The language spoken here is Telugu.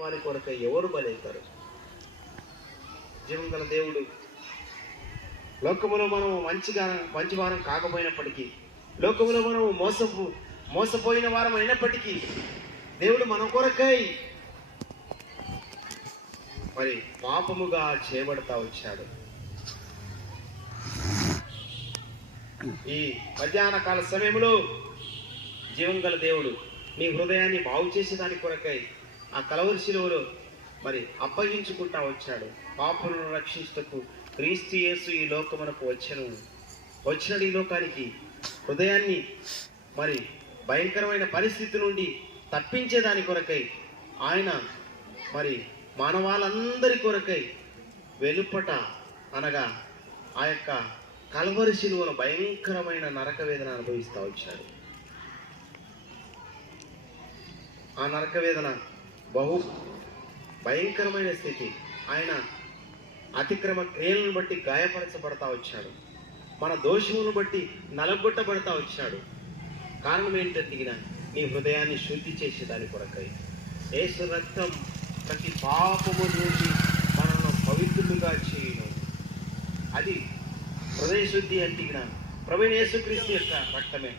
వారి కొరకై ఎవరు బలవుతారు? జీవం గల దేవుడు, లోకములో మనం మంచి వారం కాకపోయినప్పటికీ, లోకములో మనం మోసపోయిన వారం అయినప్పటికీ, దేవుడు మన కొరకై మరి పాపముగా చేయబడతా వచ్చాడు. ఈ మధ్యాహ్న కాల సమయంలో జీవం గల దేవుడు నీ హృదయాన్ని బాగు చేసేదాని కొరకై ఆ కలవరి శిలువలో మరి అప్పగించుకుంటా వచ్చాడు. పాపలను రక్షించుటకు క్రీస్తు యేసు ఈ లోకమునకు వచ్చినడు ఈ లోకానికి హృదయాన్ని మరి భయంకరమైన పరిస్థితి నుండి తప్పించేదాని కొరకై ఆయన మరి మానవాళ్ళందరి కొరకై వెలుపట అనగా ఆ యొక్క కలవరి శిలువలో భయంకరమైన నరక వేదన అనుభవిస్తూ వచ్చాడు. ఆ నరక వేదన బహు భయంకరమైన స్థితి. ఆయన అతిక్రమ క్రియలను బట్టి గాయపరచబడతా వచ్చాడు. మన దోషములను బట్టి నలగొట్టబడతా వచ్చాడు. కారణం ఏంటంటే నీ హృదయాన్ని శుద్ధి చేసేదాని కొరకై యేసు రక్తం ప్రతి పాపము నుండి మనను పవిత్రులుగా చేయను. అది హృదయ శుద్ధి అంటే ప్రభువైన యేసుక్రీస్తు యొక్క రక్తమే.